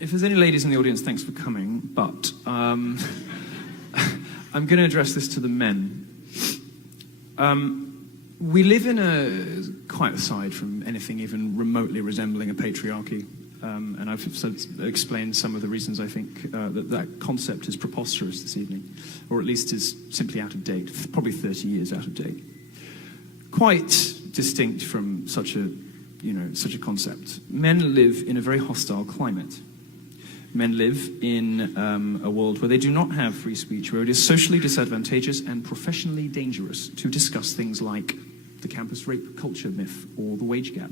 If there's any ladies in the audience, thanks for coming, but I'm going to address this to the men. We live in quite aside from anything even remotely resembling a patriarchy, and I've explained some of the reasons I think that concept is preposterous this evening, or at least is simply out of date, probably 30 years out of date. Quite distinct from such a concept. Men live in a very hostile climate. Men live in a world where they do not have free speech, where it is socially disadvantageous and professionally dangerous to discuss things like the campus rape culture myth or the wage gap,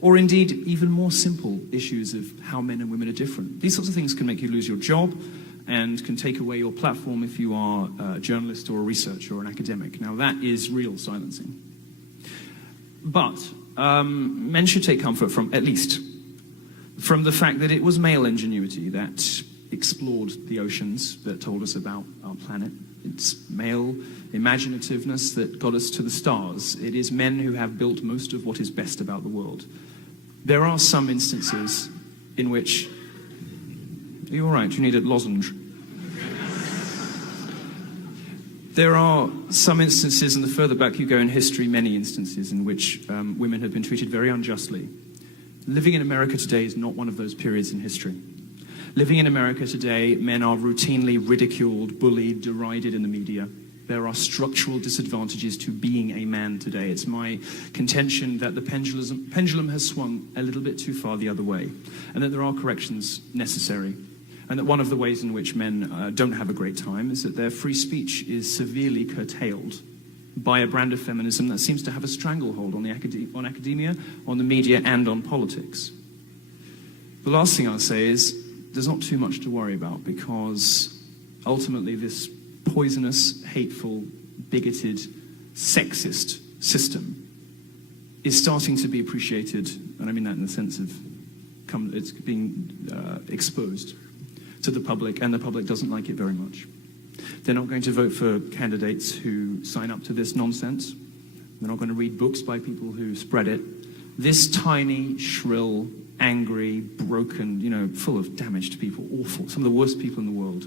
or indeed even more simple issues of how men and women are different. These sorts of things can make you lose your job and can take away your platform if you are a journalist or a researcher or an academic. Now that is real silencing. But men should take comfort from, at least, from the fact that it was male ingenuity that explored the oceans, that told us about our planet. It's male imaginativeness that got us to the stars. It is men who have built most of what is best about the world. There are some instances in which... Are you all right? Do you need a lozenge? There are some instances, and the further back you go in history, many instances in which women have been treated very unjustly. Living in America today is not one of those periods in history. Living in America today, men are routinely ridiculed, bullied, derided in the media. There are structural disadvantages to being a man today. It's my contention that the pendulum has swung a little bit too far the other way, and that there are corrections necessary. And that one of the ways in which men don't have a great time is that their free speech is severely curtailed by a brand of feminism that seems to have a stranglehold on academia, on the media, and on politics. The last thing I'll say is there's not too much to worry about, because ultimately this poisonous, hateful, bigoted, sexist system is starting to be appreciated, and I mean that in the sense of it's being exposed to the public, and the public doesn't like it very much. They're not going to vote for candidates who sign up to this nonsense. They're not going to read books by people who spread it. This tiny, shrill, angry, broken, full of damaged people, awful, some of the worst people in the world,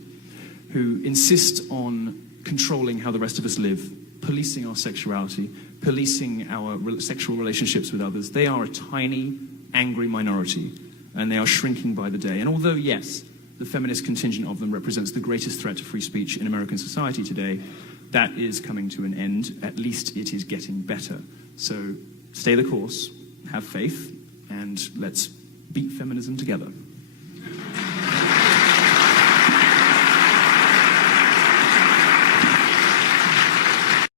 who insist on controlling how the rest of us live, policing our sexuality, policing our sexual relationships with others. They are a tiny, angry minority, and they are shrinking by the day. And although, yes, the feminist contingent of them represents the greatest threat to free speech in American society today, that is coming to an end. At least it is getting better. So stay the course, have faith, and let's beat feminism together.